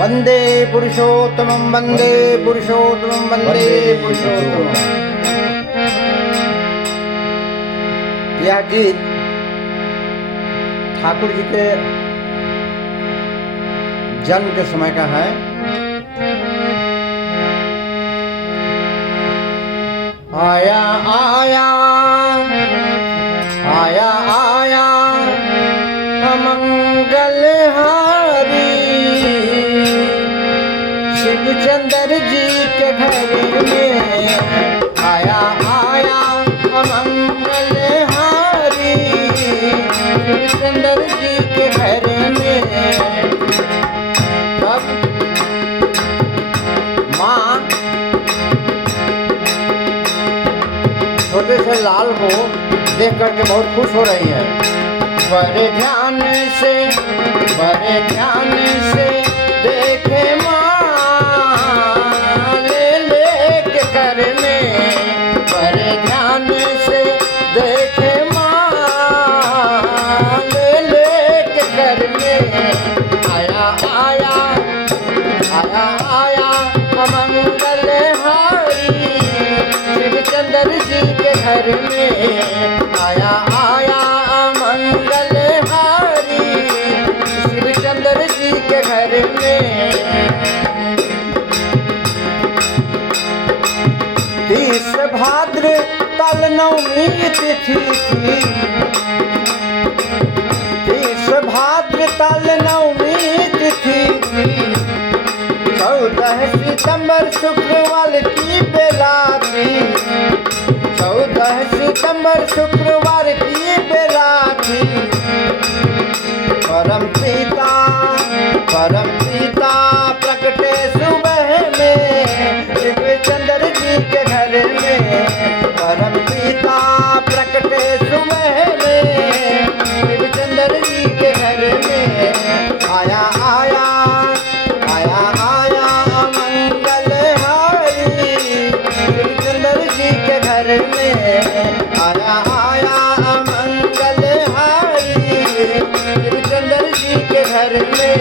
वंदे पुरुषोत्तमं वंदे पुरुषोत्तमं वंदे पुरुषोत्तमं। यह गीत ठाकुर जी के जन्म के समय का है। आया आया आया आया अमंगल हारी, शिवचंद्र जी के घर में आया आया अमंगल हारी, शिवचंद्र जी के घर में। तब माँ छोटे से लाल को देख करके बहुत खुश हो रही है। बड़े ध्यान से देखे माँ ले के कर में, बड़े ध्यान से देखे माँ ले के कर में। आया आया आया आया अमंगल हारी, शिवचंद्र जी के घर में आया आया अमंगल हारी, शिवचंद्र जी के घर में। 30 भाद्र तल नवमी तिथि थी, 30 भाद्र तल नवमी तिथि थी। 14 सितंबर शुक्रवार की बेला थी, 14 सितंबर शुक्रवार की बेला थी। परम पिता प्रकटे सुबह में, शिवचंद्र जी के घर में। परम पिता प्रकटे सुबह में, शिवचंद्र जी के घर में। आया आया आया आया मंगल हारी, शिवचंद्र जी के घर में आया आया मंगल हारी, शिवचंद्र जी के घर में।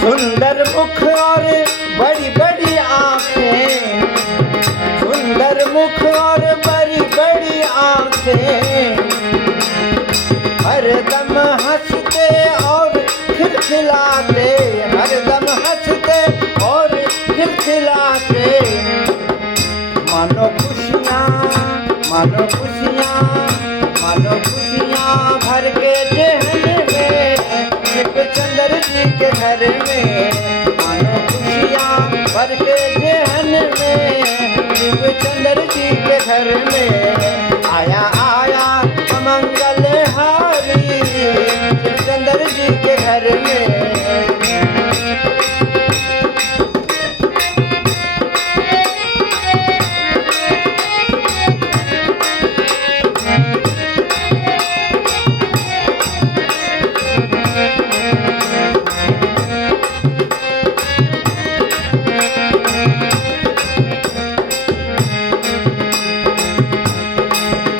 सुंदर मुख और बड़ी बड़ी आंखें, सुंदर मुख और बड़ी बड़ी आंखें। हरदम हंसते और खिलखिलाते, हरदम हंसते और खिलखिलाते। मानो खुशियाँ मानो खुशियाँ मानो खुशियाँ भर के जहन में, शिवचंद्र जी के घर में। मानो खुशियाँ भर के जहन में, शिवचंद्र जी के घर में। आया आया अमंगल हारी, शिवचंद्र जी के घर में।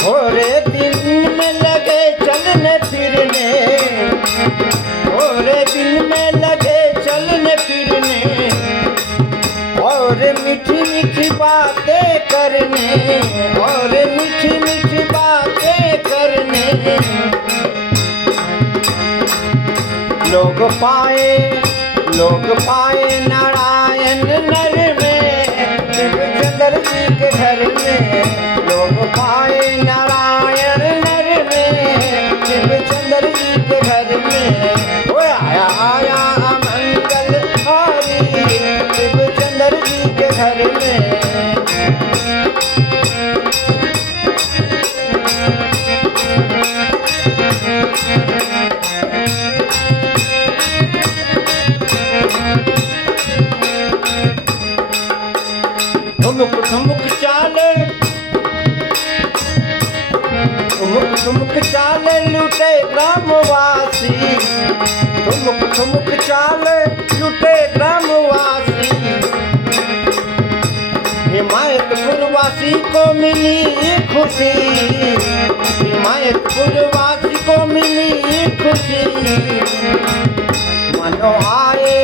थोड़े दिन में लगे चलने फिरने, थोड़े दिन में लगे चलने फिरने। और मीठी मीठी बातें करने, और मीठी मीठी बातें करने। लोग पाए नारायण नर में, शिवचंद्र जी के घर में। लोग पाए नारायण नर में, शिवचंद्र जी के घर में। ओ आया आया मंगल हारी, शिवचंद्र जी के घर में। ठुमुक ठुमुक चाले, ठुमुक ठुमुक चाले लूटे ग्रामवासी, ठुमुक ठुमुक चाले लूटे ग्रामवासी। हिमायतपुर हिमायतपुरवासी को मिली खुशी, हिमायतपुरवासी को मिली खुशी। मनो आए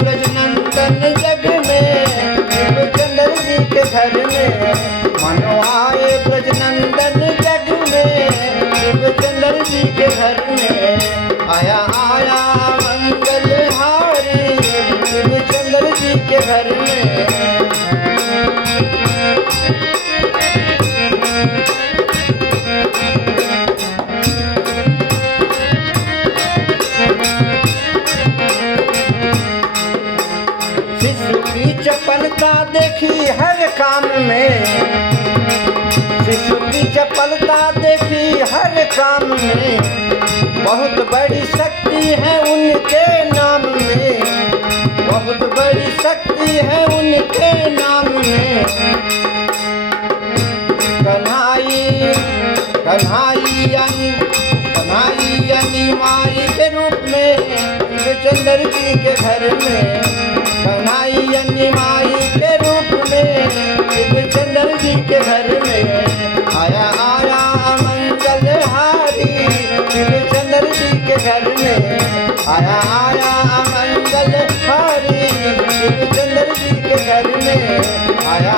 ब्रजनंदन जग में, शिवचंद्र जी के घर में। मनो आए ब्रजनंदन जग में, शिवचंद्र जी के घर में। आया आया मंगलहारी, शिवचंद्र जी के घर में। शिशु की चपलता देखी हर काम में, शिशु की चपलता देखी हर काम में। बहुत बड़ी शक्ति है उनके नाम में, बहुत बड़ी शक्ति है उनके नाम में। कन्हैया निमाई के रूप में, शिवचंद्र जी के घर में। कन्हैया निमाई के रूप में, शिवचंद्र जी के घर में। आया आया मंगलहारी, शिवचंद्र जी के घर में। आया आया मंगलहारी, शिवचंद्र जी के घर में। आया